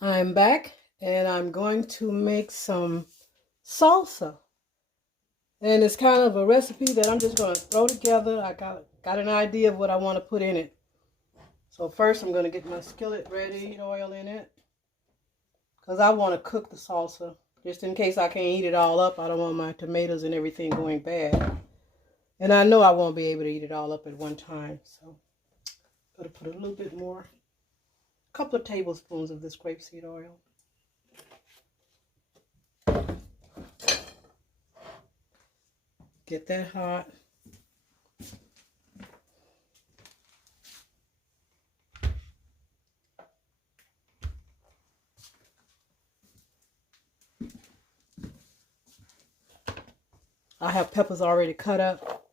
I'm back and I'm going to make some salsa. And it's kind of a recipe that I'm just going to throw together. I got an idea of what I want to put in it. So first I'm going to get my skillet ready, oil in it. Because I want to cook the salsa. Just in case I can't eat it all up. I don't want my tomatoes and everything going bad. And I know I won't be able to eat it all up at one time. So I'm going to put a little bit more. A couple of tablespoons of this grapeseed oil. Get that hot. I have peppers already cut up.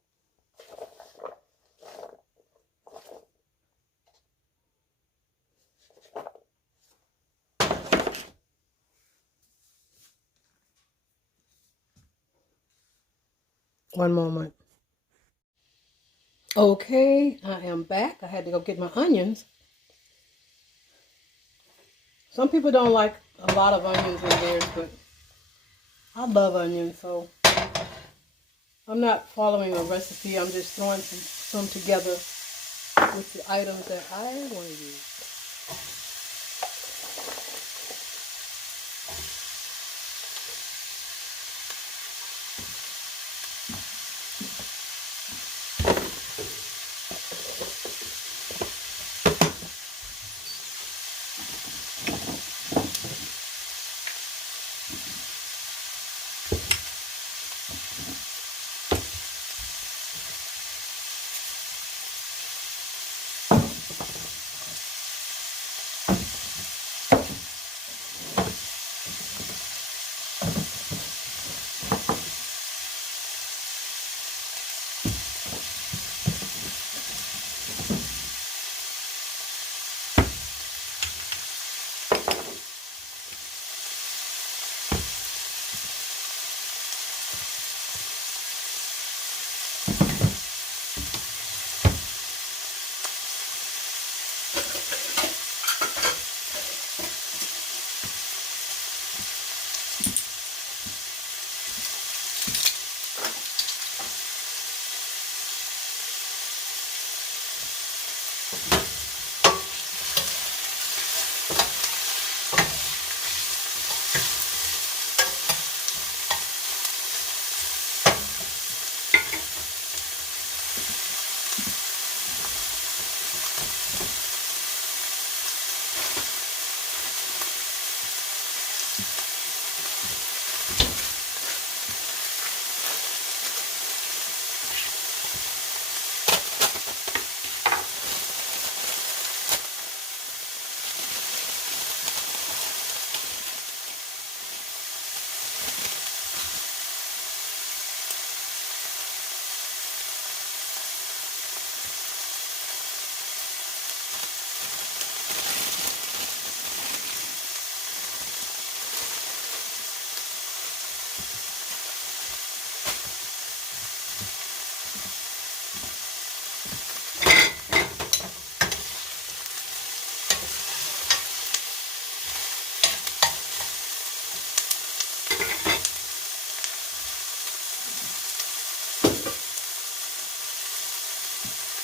One moment. Okay, I am back. I had to go get my onions. Some people don't like a lot of onions in theirs, but I love onions, so I'm not following a recipe. I'm just throwing some together with the items that I want to use.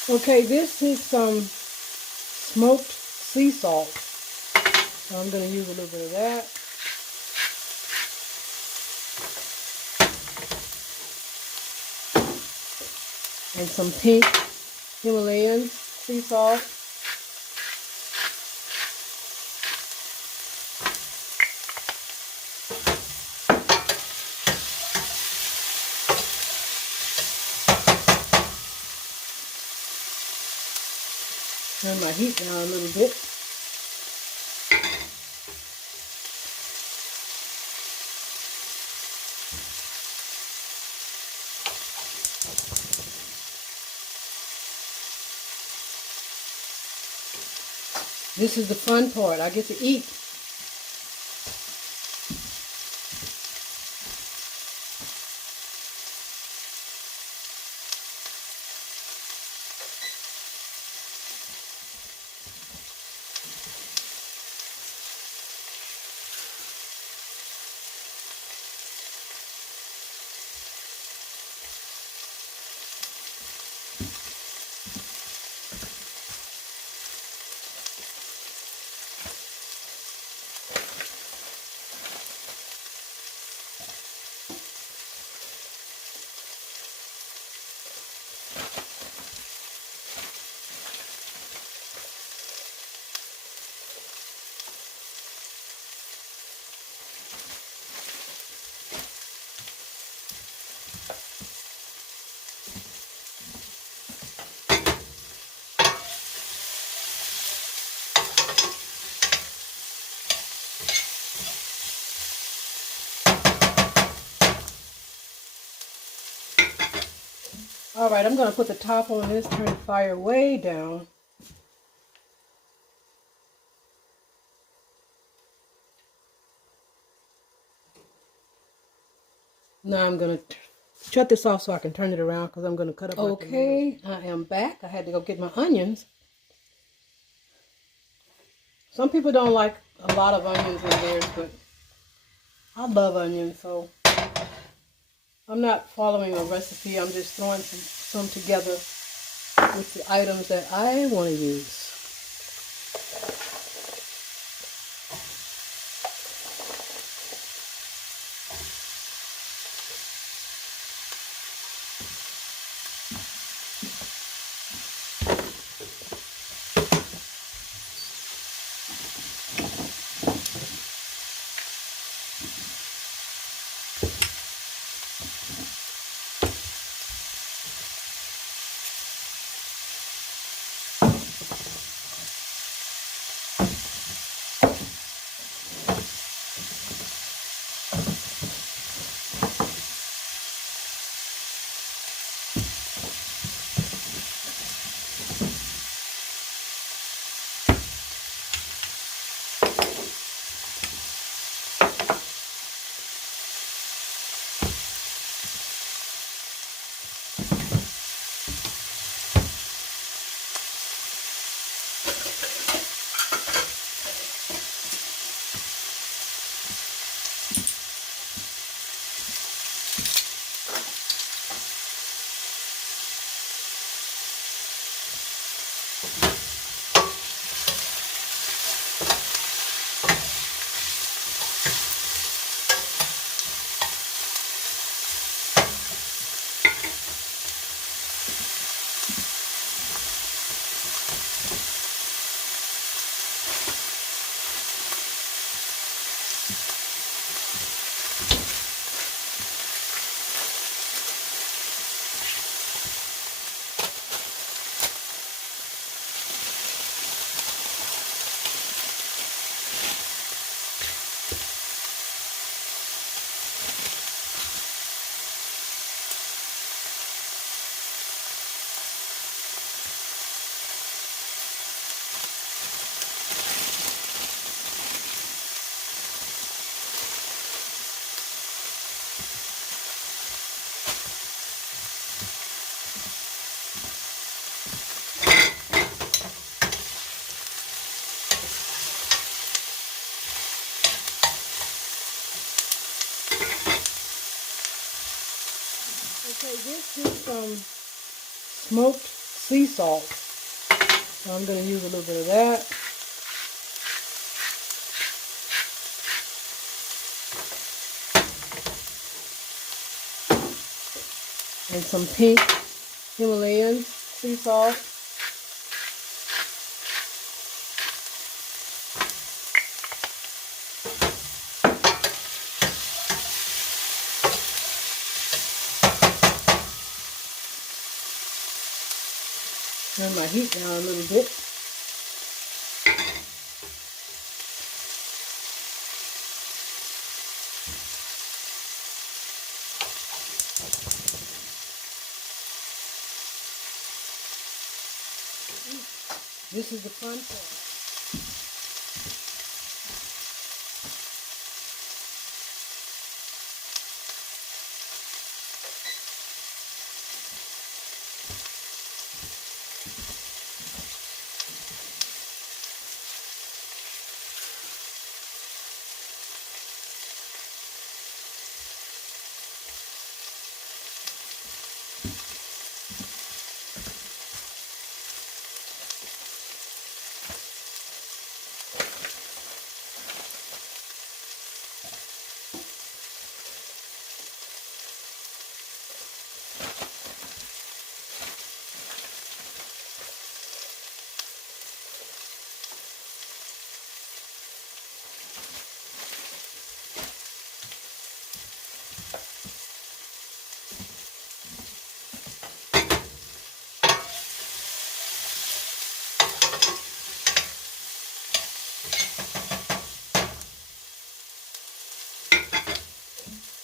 Okay, this is some smoked sea salt. So I'm going to use a little bit of that. And some pink Himalayan sea salt. Turn my heat down a little bit. This is the fun part. I get to eat. Alright, I'm going to put the top on this, turn the fire way down. Now I'm going to shut this off so I can turn it around because I'm going to cut up my tomatoes. Okay, I am back. I had to go get my onions. Some people don't like a lot of onions in theirs, but I love onions, so I'm not following a recipe. I'm just throwing some together with the items that I want to use. Okay, this is some smoked sea salt. So I'm going to use a little bit of that. And some pink Himalayan sea salt. Turn my heat down a little bit. This is the fun part.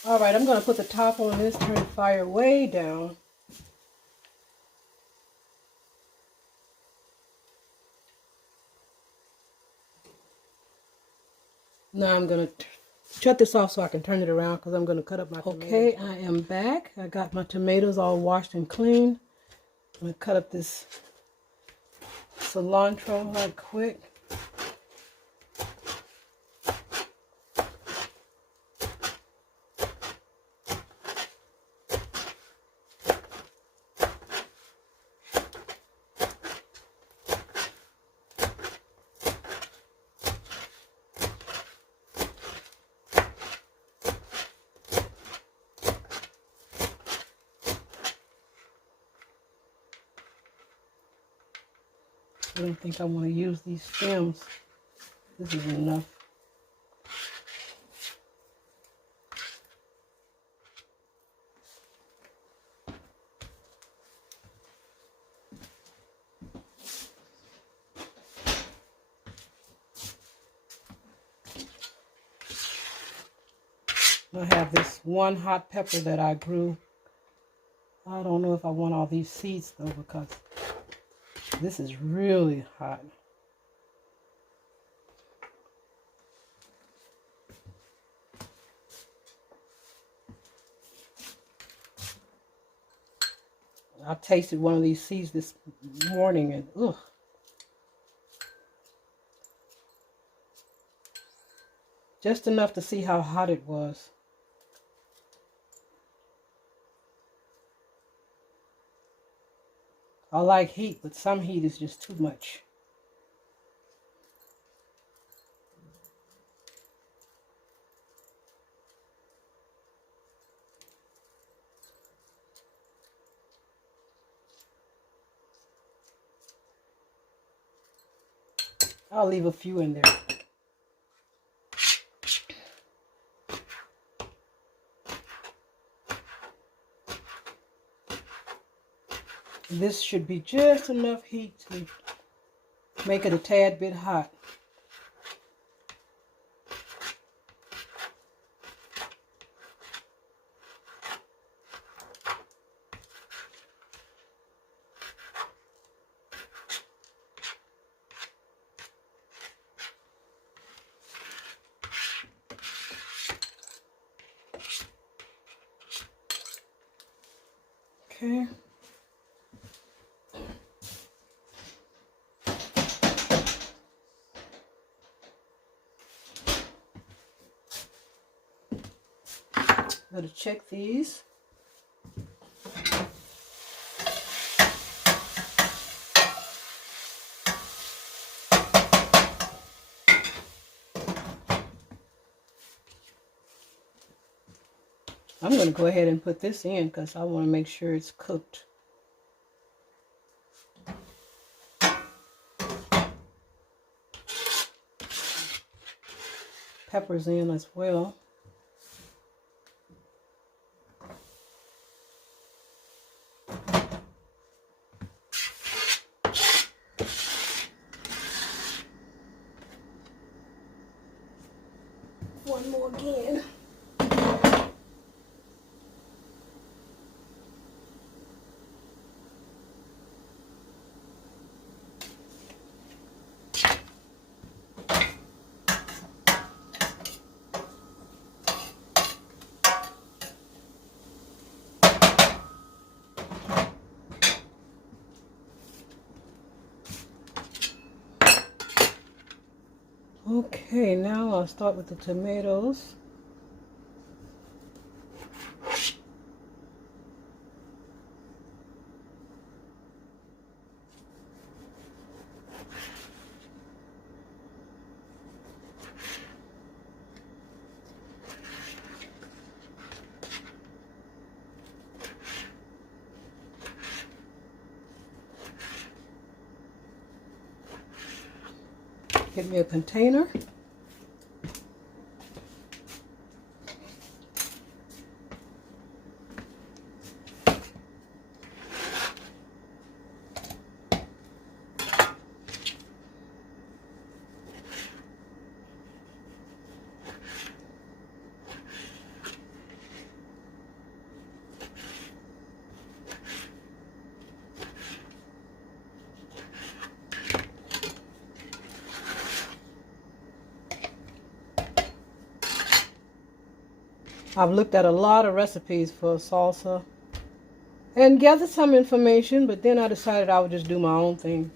Alright, I'm going to put the top on this, turn the fire way down. Now I'm going to shut this off so I can turn it around because I'm going to cut up my tomatoes. Okay, I am back. I got my tomatoes all washed and cleaned. I'm going to cut up this cilantro right quick. I don't think I want to use these stems. This is enough. I have this one hot pepper that I grew. I don't know if I want all these seeds though because this is really hot. I tasted one of these seeds this morning and ugh. Just enough to see how hot it was. I like heat, but some heat is just too much. I'll leave a few in there. This should be just enough heat to make it a tad bit hot. Okay. Gotta check these. I'm going to go ahead and put this in because I want to make sure it's cooked. Peppers in as well. One more again. Okay, now I'll start with the tomatoes. Get me a container. I've looked at a lot of recipes for salsa and gathered some information, but then I decided I would just do my own thing.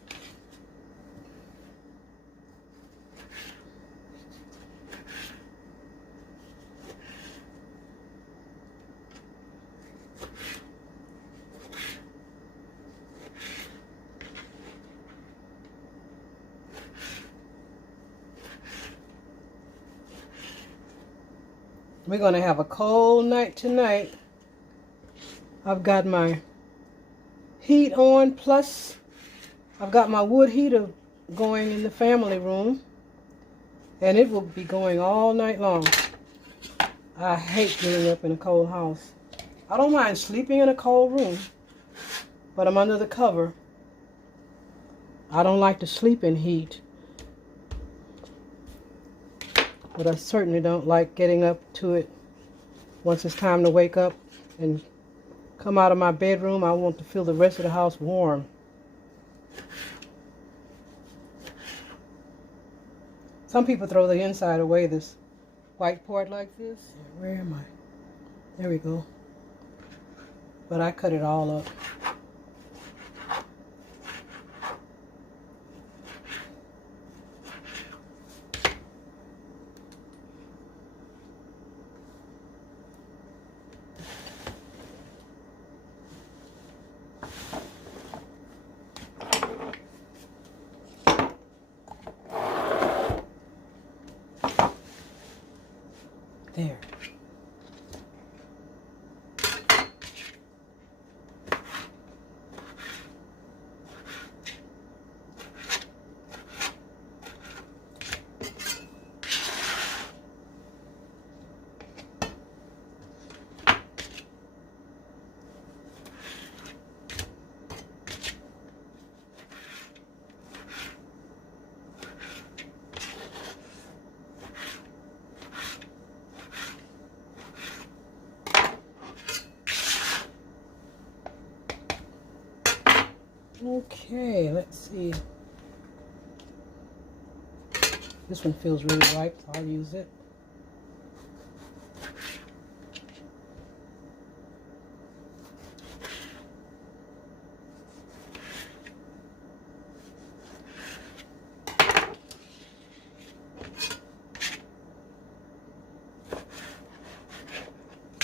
We're going to have a cold night tonight. I've got my heat on, plus I've got my wood heater going in the family room, and it will be going all night long. I hate getting up in a cold house. I don't mind sleeping in a cold room, but I'm under the cover. I don't like to sleep in heat. But I certainly don't like getting up to it once it's time to wake up and come out of my bedroom. I want to feel the rest of the house warm. Some people throw the inside away, this white part like this. Where am I? There we go. But I cut it all up. There. Okay, let's see. This one feels really ripe, so I'll use it.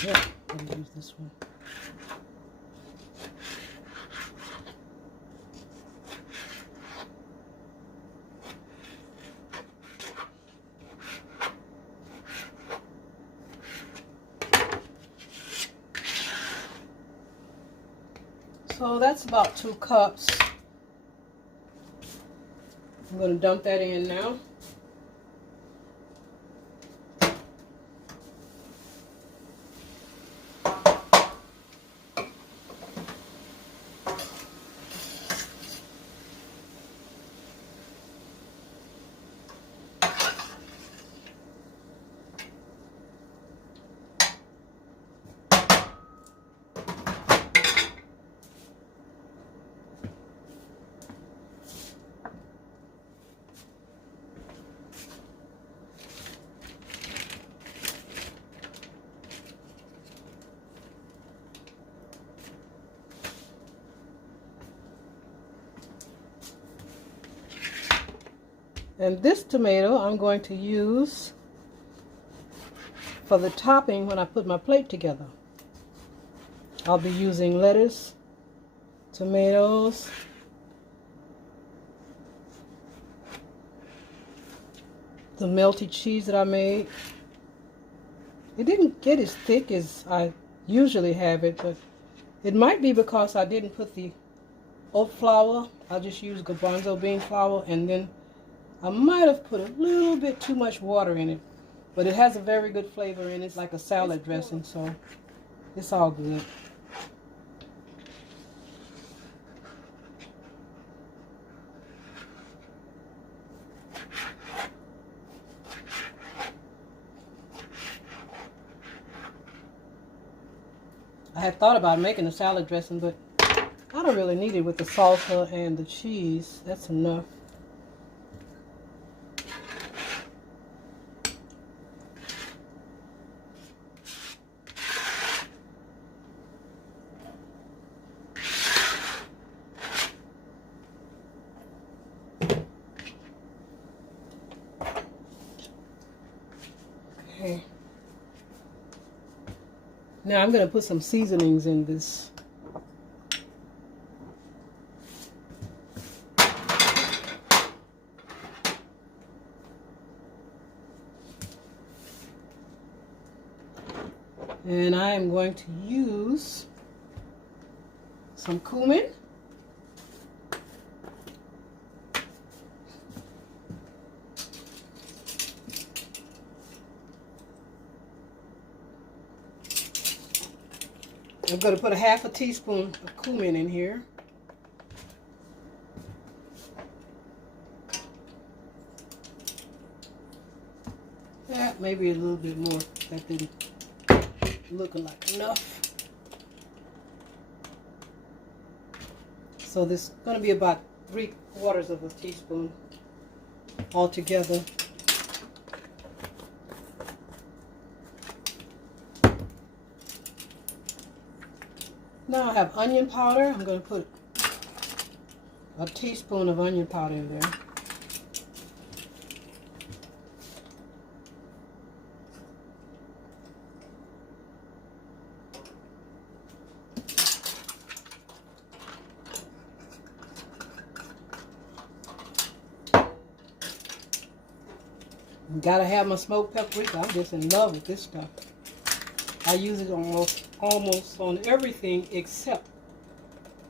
Yeah, I'll use this one. So that's about 2 cups. I'm going to dump that in now. And this tomato I'm going to use for the topping when I put my plate together. I'll be using lettuce, tomatoes, the melted cheese that I made. It didn't get as thick as I usually have it, but it might be because I didn't put the oat flour. I just used garbanzo bean flour, and then I might have put a little bit too much water in it, but it has a very good flavor in it. It's like a salad dressing, so it's all good. I had thought about making a salad dressing, but I don't really need it with the salsa and the cheese. That's enough. Okay. Now I'm going to put some seasonings in this. And I am going to use some cumin. I'm going to put a half a teaspoon of cumin in here. Yeah, maybe a little bit more. That didn't look like enough. So this is going to be about 3/4 of a teaspoon altogether. Now I have onion powder. I'm going to put a teaspoon of onion powder in there. Gotta have my smoked paprika. I'm just in love with this stuff. I use it almost on everything except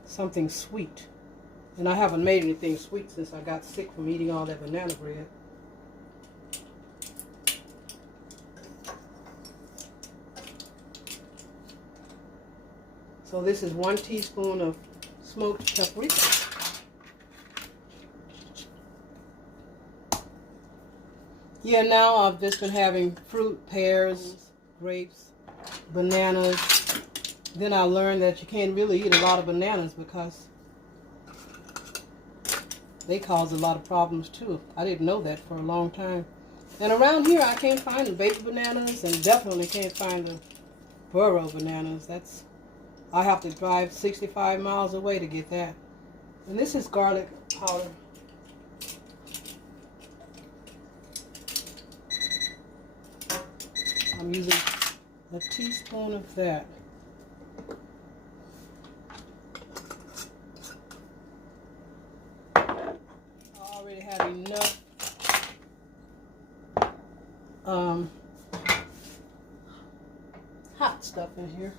something sweet. And I haven't made anything sweet since I got sick from eating all that banana bread. So this is 1 teaspoon of smoked paprika. Yeah, now I've just been having fruit, pears, grapes, bananas. Then I learned that you can't really eat a lot of bananas because they cause a lot of problems too. I didn't know that for a long time. And around here I can't find the baby bananas and definitely can't find the burro bananas. I have to drive 65 miles away to get that. And this is garlic powder. I'm using a teaspoon of that. I already have enough hot stuff in here.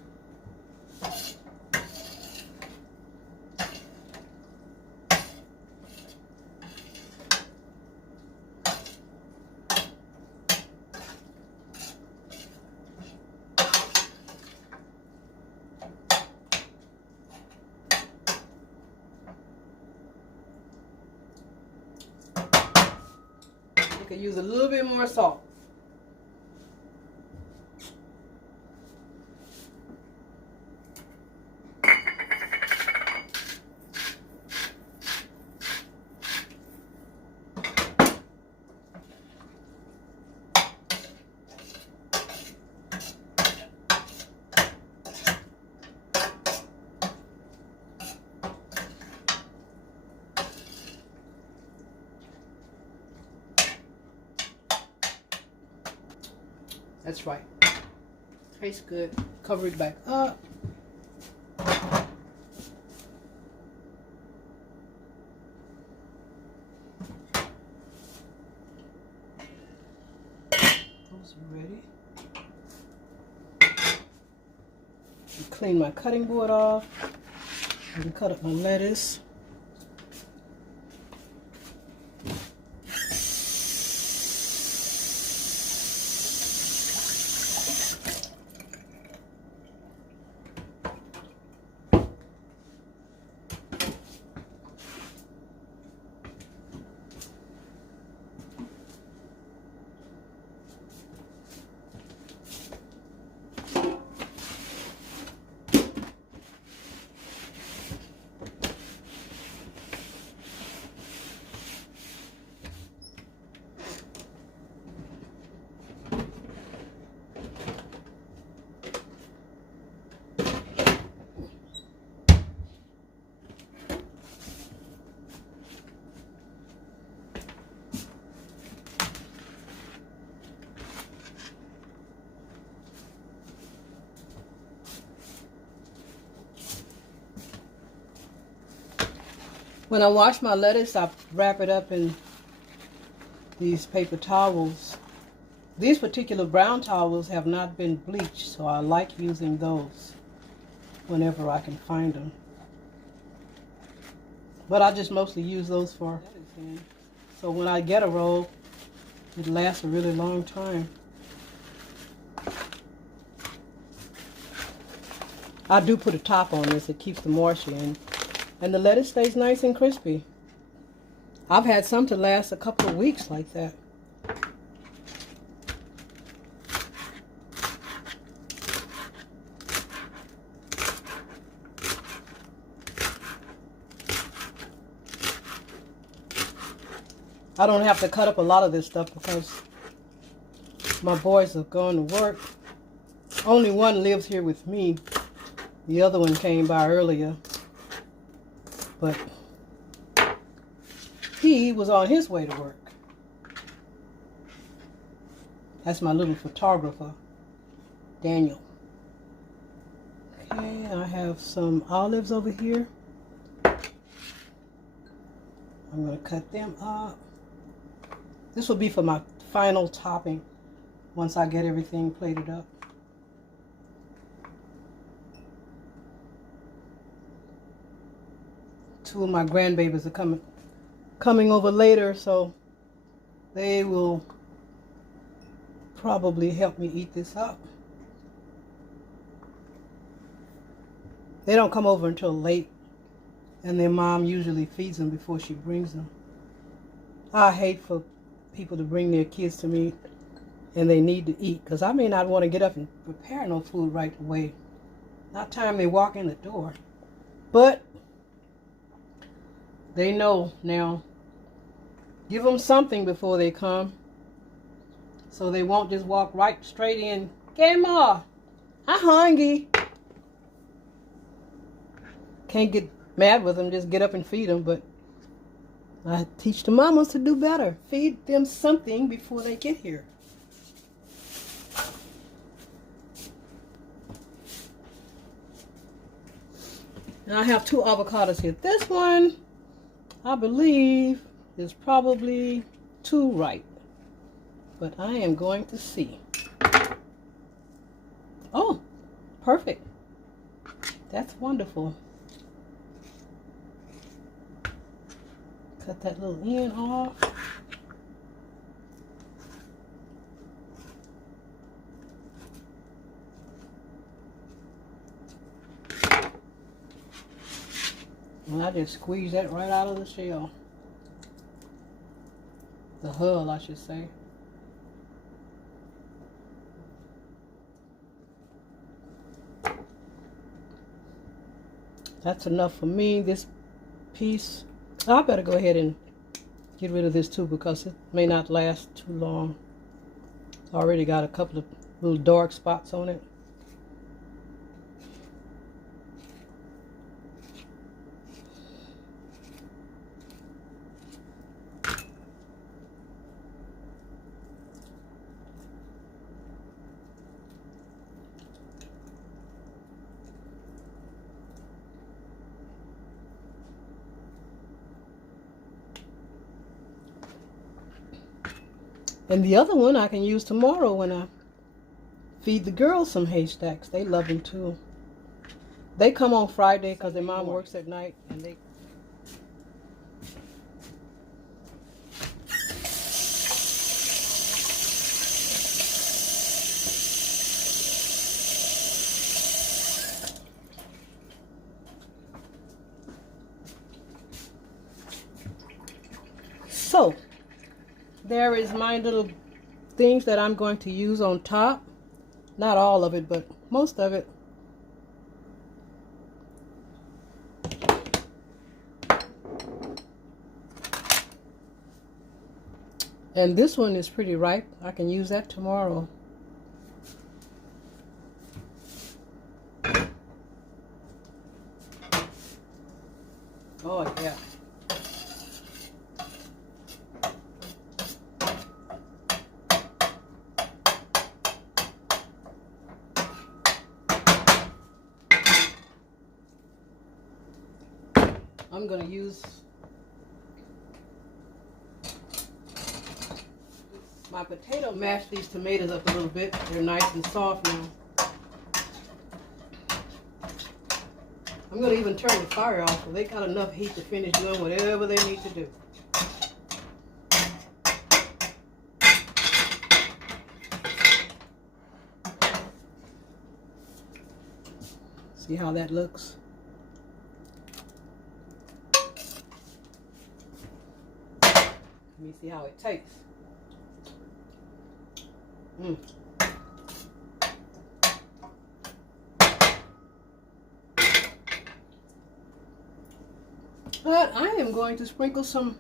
You can use a little bit more salt. That's right. Tastes good. Cover it back up. Those are ready. Clean my cutting board off. I can cut up my lettuce. When I wash my lettuce, I wrap it up in these paper towels. These particular brown towels have not been bleached, so I like using those whenever I can find them. But I just mostly use those for lettuce. So when I get a roll, it lasts a really long time. I do put a top on this. It keeps the moisture in. And the lettuce stays nice and crispy. I've had some to last a couple of weeks like that. I don't have to cut up a lot of this stuff because my boys have gone to work. Only one lives here with me. The other one came by earlier. But he was on his way to work. That's my little photographer, Daniel. Okay, I have some olives over here. I'm going to cut them up. This will be for my final topping once I get everything plated up. Two of my grandbabies are coming over later, so they will probably help me eat this up. They don't come over until late, and their mom usually feeds them before she brings them. I hate for people to bring their kids to me and they need to eat, because I may not want to get up and prepare no food right away. Not time they walk in the door. But they know now. Give them something before they come, so they won't just walk right straight in. Okay, Ma, I'm hungry. Can't get mad with them, just get up and feed them. But I teach the mamas to do better. Feed them something before they get here. And I have two avocados here. This one, I believe, is probably too ripe. But I am going to see. Oh, perfect. That's wonderful. Cut that little end off. And I just squeeze that right out of the shell. The hull, I should say. That's enough for me. This piece, I better go ahead and get rid of this too, because it may not last too long. It's already got a couple of little dark spots on it. And the other one I can use tomorrow when I feed the girls some haystacks. They love them too. They come on Friday because their mom works at night, and they... So, there is my little things that I'm going to use on top. Not all of it, but most of it. And this one is pretty ripe. I can use that tomorrow. Oh, yeah. I'm going to use My potato mashed these tomatoes up a little bit. They're nice and soft now. I'm going to even turn the fire off so they got enough heat to finish doing whatever they need to do. See how that looks? Let me see how it tastes. But I am going to sprinkle some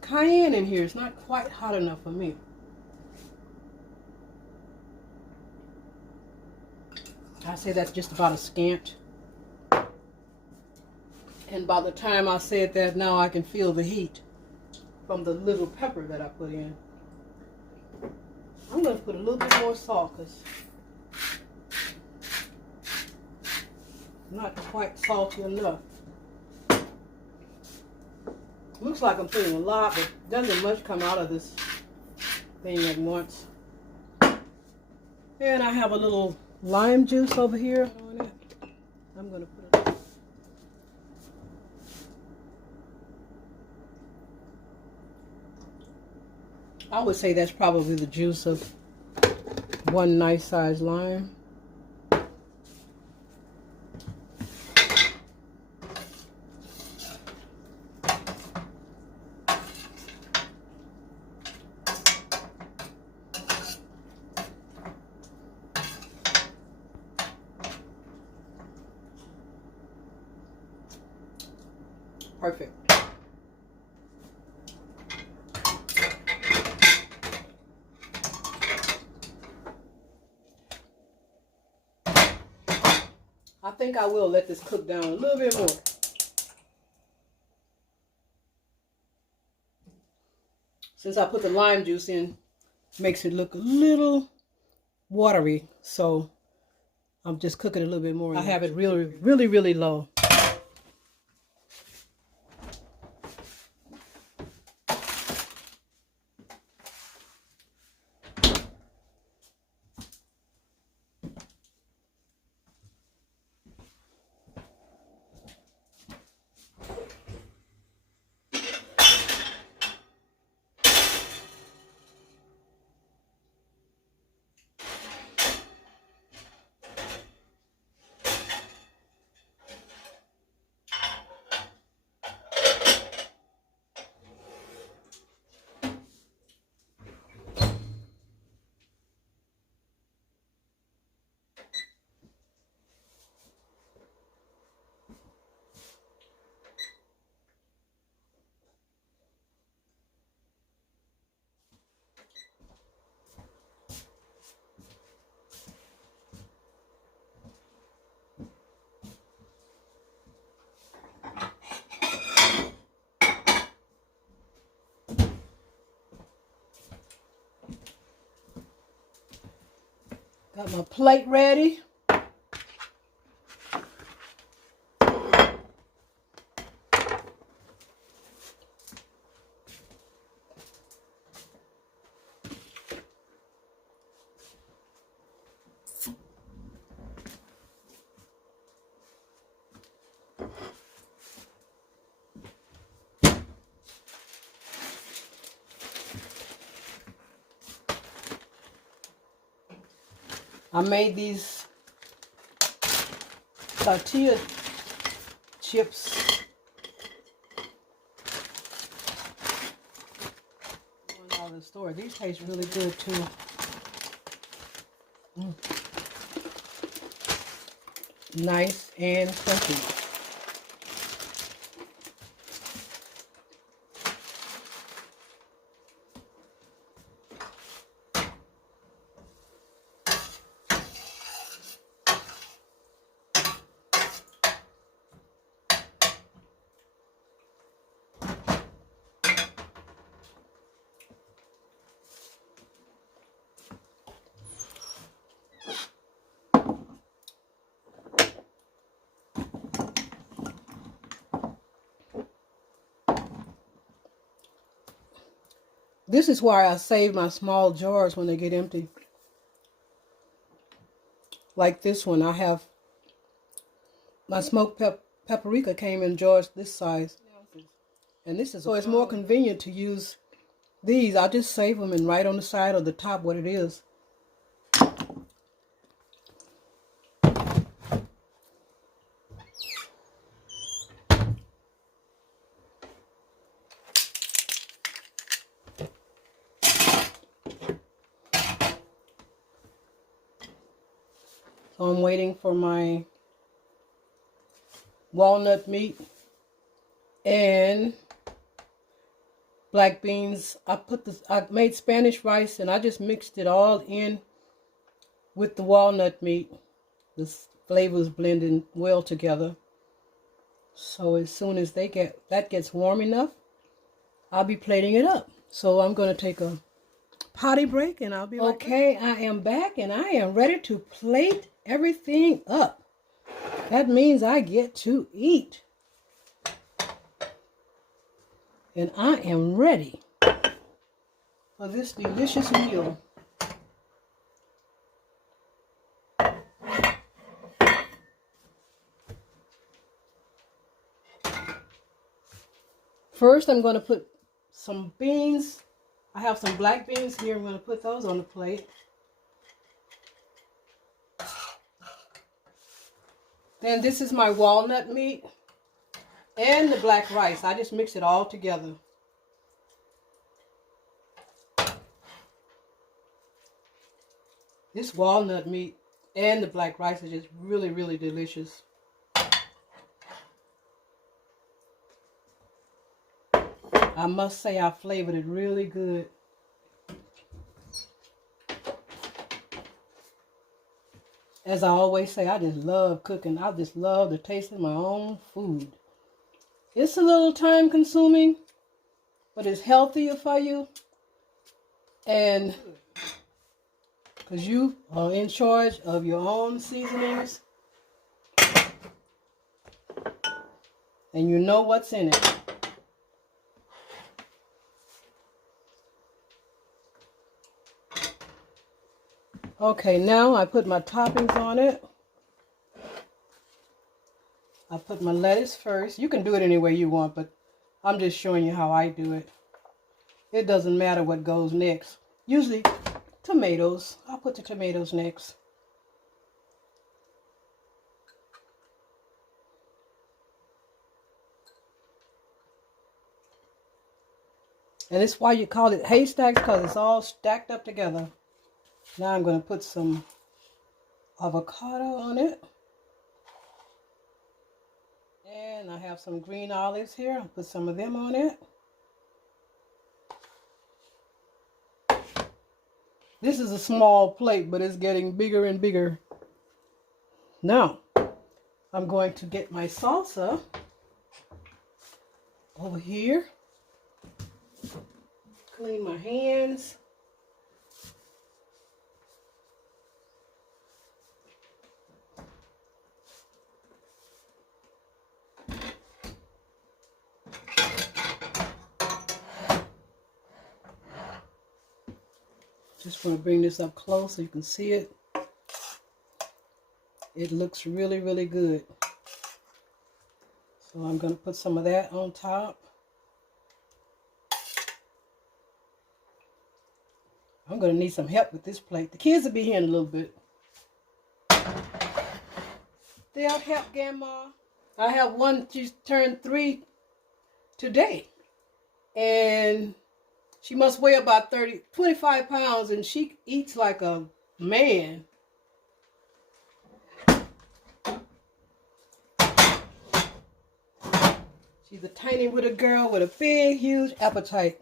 cayenne in here. It's not quite hot enough for me. I say that's just about a scant. And by the time I said that, now I can feel the heat from the little pepper that I put in. I'm going to put a little bit more salt because not quite salty enough. Looks like I'm putting a lot, but doesn't much come out of this thing at once. And I have a little lime juice over here on it. I'm going to put it. I would say that's probably the juice of one nice sized lime. Perfect. I think I will let this cook down a little bit more. Since I put the lime juice in, makes it look a little watery. So I'm just cooking a little bit more. I have it really low. Got my plate ready. I made these tortilla chips out of the store. These taste really good too. Nice and crunchy. This is why I save my small jars when they get empty. Like this one, I have my smoked paprika came in jars this size. And this is, so it's more convenient to use these. I just save them and write on the side or the top what it is. So I'm waiting for my walnut meat and black beans. I made Spanish rice and I just mixed it all in with the walnut meat. The flavors blending well together. So as soon as that gets warm enough, I'll be plating it up. So I'm going to take a potty break and I'll be right back. Okay, I am back and I am ready to plate everything up. That means I get to eat. And I am ready for this delicious meal. First, I'm going to put some beans. I have some black beans here. I'm going to put those on the plate. Then this is my walnut meat and the black rice. I just mix it all together. This walnut meat and the black rice is just really, really delicious. I must say I flavored it really good. As I always say, I just love cooking. I just love the taste of my own food. It's a little time consuming, but it's healthier for you. And because you are in charge of your own seasonings. And you know what's in it. Okay, now I put my toppings on it. I put my lettuce first. You can do it any way you want, but I'm just showing you how I do it. It doesn't matter what goes next. Usually tomatoes. I'll put the tomatoes next. And it's why you call it haystacks, because it's all stacked up together. Now I'm going to put some avocado on it. And I have some green olives here. I'll put some of them on it. This is a small plate, but it's getting bigger and bigger. Now, I'm going to get my salsa over here. Clean my hands. Just want to bring this up close so you can see it. It looks really, really good. So I'm going to put some of that on top. I'm going to need some help with this plate. The kids will be here in a little bit. They'll help Grandma. I have one, she's turned 3 today. And she must weigh about 25 pounds, and she eats like a man. She's a tiny little girl with a big, huge appetite.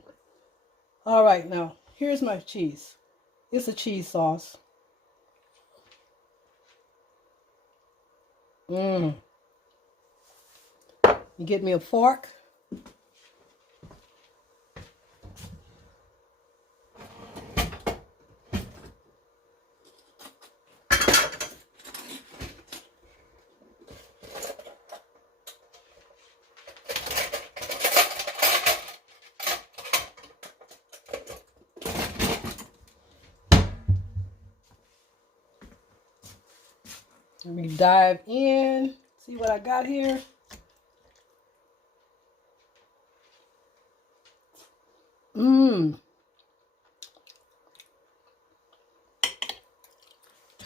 All right, now, here's my cheese. It's a cheese sauce. You get me a fork. Let me dive in, see what I got here.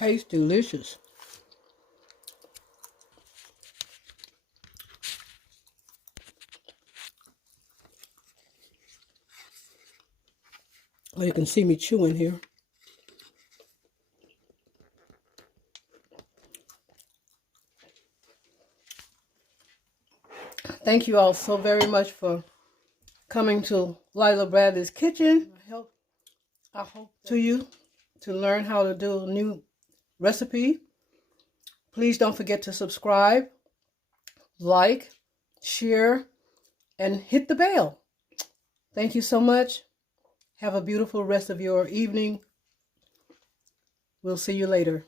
Tastes delicious. Oh, you can see me chewing here. Thank you all so very much for coming to Lila Bradley's kitchen. I hope to you to learn how to do a new recipe. Please don't forget to subscribe, like, share, and hit the bell. Thank you so much. Have a beautiful rest of your evening. We'll see you later.